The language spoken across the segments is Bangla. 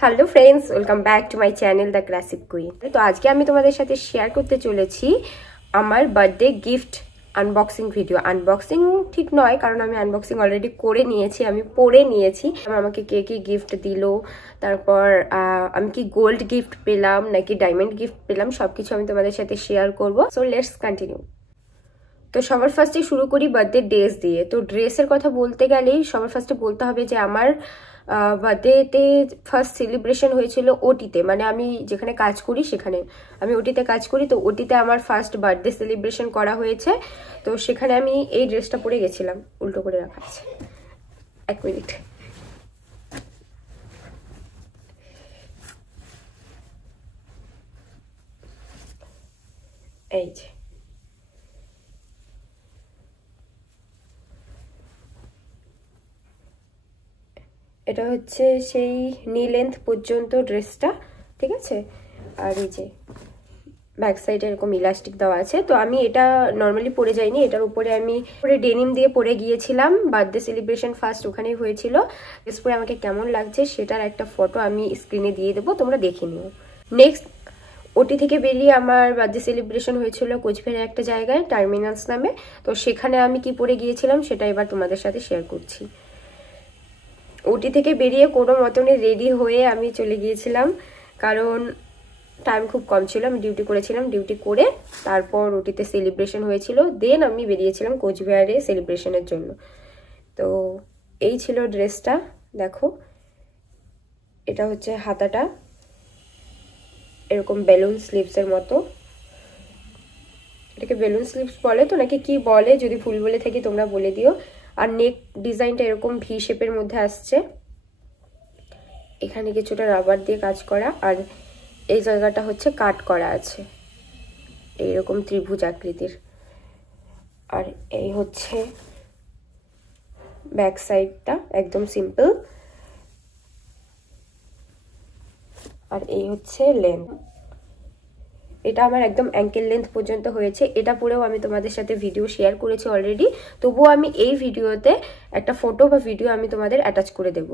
Hello friends, welcome back to my channel the classic queen. তো আজকে আমি তোমাদের সাথে শেয়ার করতে চলেছি আমার birthday gift unboxing video. Unboxing ঠিক নয়, কারণ আমি আনবক্সিং অলরেডি করে নিয়েছি, আমি পরে নিয়েছি। আমাকে কে কি গিফট দিল, তারপর আমি কি গোল্ড গিফট পেলাম নাকি ডায়মন্ড গিফট পেলাম, সবকিছু আমি তোমাদের সাথে শেয়ার করব। So let's continue. তো সবার ফার্স্টে শুরু করি বার্থডে ড্রেস দিয়ে। তো ড্রেসের কথা বলতে গেলেই সবার ফার্স্টে বলতে হবে যে আমার বার্থডেতে ফার্স্ট সেলিব্রেশন হয়েছিল ওটিতে, মানে আমি যেখানে কাজ করি সেখানে, আমি ওটিতে কাজ করি। তো ওটিতে আমার ফার্স্ট বার্থডে সেলিব্রেশন করা হয়েছে। তো সেখানে আমি এই ড্রেসটা পরে গেছিলাম, উল্টো করে রাখা আছে, এক মিনিট। এই যে এটা হচ্ছে সেই নি লেন্থ পর্যন্ত ড্রেসটা, ঠিক আছে। আর এই যে ব্যাক সাইডে এরকম ইলাস্টিক দেওয়া আছে। তো আমি এটা নর্মালি পরে যাইনি, এটার উপরে আমি পরে ডেনিম দিয়ে পরে গিয়েছিলাম। বার্থডে সেলিব্রেশন ফার্স্ট ওখানেই হয়েছিল। ড্রেস পরে আমাকে কেমন লাগছে সেটার একটা ফটো আমি স্ক্রিনে দিয়ে দেবো, তোমরা দেখে নিও। নেক্সট, ওটি থেকে বেরিয়ে আমার বার্থডে সেলিব্রেশন হয়েছিল কোচবিহারের একটা জায়গায়, টার্মিনালস নামে। তো সেখানে আমি কি পরে গিয়েছিলাম সেটা এবার তোমাদের সাথে শেয়ার করছি। ওটি থেকে বেরিয়ে কোনো মতনে রেডি হয়ে আমি চলে গিয়েছিলাম, কারণ টাইম খুব কম ছিল। আমি ডিউটি করেছিলাম, ডিউটি করে তারপর ওটিতে সেলিব্রেশন হয়েছিল, দেন আমি বেরিয়েছিলাম কোচবিহারে সেলিব্রেশনের জন্য। তো এই ছিল ড্রেসটা, দেখো। এটা হচ্ছে হাতাটা, এরকম বেলুন স্লিভসের মতো। এটাকে বেলুন স্লিভস বলে তো নাকি কি বলে, যদি ভুল বলে থাকি তোমরা বলে দিও। আর নেক ডিজাইনটা এরকম ভি শেপের মধ্যে আসছে, এখানে কিছুটা রাবার দিয়ে কাজ করা, আর এই জায়গাটা হচ্ছে কাট করা আছে এইরকম ত্রিভুজ আকৃতির। আর এই হচ্ছে ব্যাক সাইডটা, একদম সিম্পল। আর এই হচ্ছে লেন্থ, এটা আমার একদম অ্যাঙ্কেল লেন্থ পর্যন্ত হয়েছে। এটা পরেও আমি তোমাদের সাথে ভিডিও শেয়ার করেছি অলরেডি, তবুও আমি এই ভিডিওতে একটা ফটো বা ভিডিও আমি তোমাদের অ্যাটাচ করে দেব।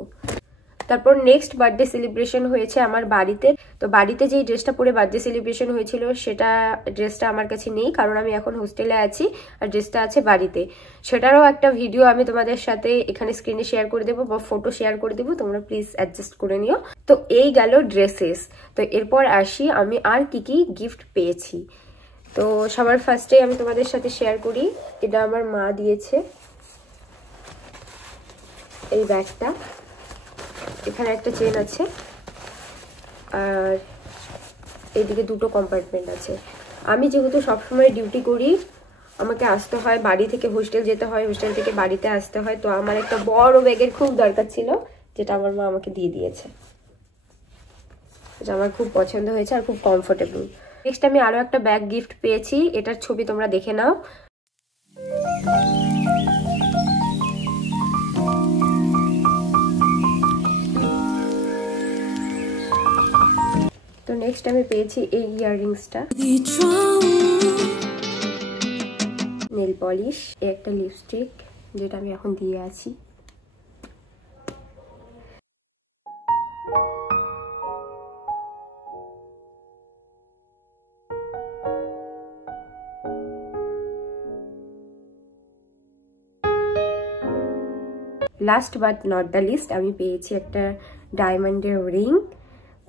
তারপর নেক্সট বার্থডে সেলিব্রেশন হয়েছে আমার বাড়িতে। তো বাড়িতে যেই ড্রেসটা পরে বার্থডে সেলিব্রেশন হয়েছিল সেটা ড্রেসটা আমার কাছে নেই, কারণ আমি এখন হোস্টেলে আছি, আর ড্রেসটা আছে বাড়িতে। সেটারও একটা ভিডিও আমি তোমাদের সাথে এখানে স্ক্রিনে শেয়ার করে দেবো বা ফটো শেয়ার করে দেবো, তোমরা প্লিজ অ্যাডজাস্ট করে নিও। তো এই গেল ড্রেসেস। তো এরপর আসি আমি আর কি কি গিফট পেয়েছি। তো সবার ফার্স্টে আমি তোমাদের সাথে শেয়ার করি, এটা আমার মা দিয়েছে এই ব্যাগটা। এখানে একটা চেন আছে, আর এইদিকে দুটো কম্পার্টমেন্ট আছে। আমি যেহেতু সবসময় ডিউটি করি, আমাকে আসতে হয়, বাড়ি থেকে হোস্টেল যেতে হয়, হোস্টেল থেকে বাড়িতে আসতে হয়, তো আমার একটা বড় ব্যাগের খুব দরকার ছিল, যেটা আমার মা আমাকে দিয়ে দিয়েছে। এটা আমার খুব পছন্দ হয়েছে আর খুব কমফোর্টেবল। নেক্সট আমি আরো একটা ব্যাগ গিফট পেয়েছি, এটার ছবি তোমরা দেখে নাও। তো নেক্সট আমি পেয়েছি এই ইয়াররিংসটা, নেল পলিশ, একটা লিপস্টিক যেটা আমি এখন দিয়ে আছি। Last but not the least, আমি পেয়েছি একটা ডায়মন্ডের রিং।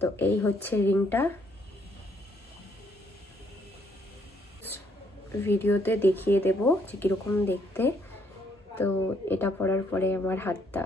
তো এই হচ্ছে রিংটা, ভিডিওতে দেখিয়ে দেব যে কিরকম দেখতে। তো এটা পরার পরে আমার হাতটা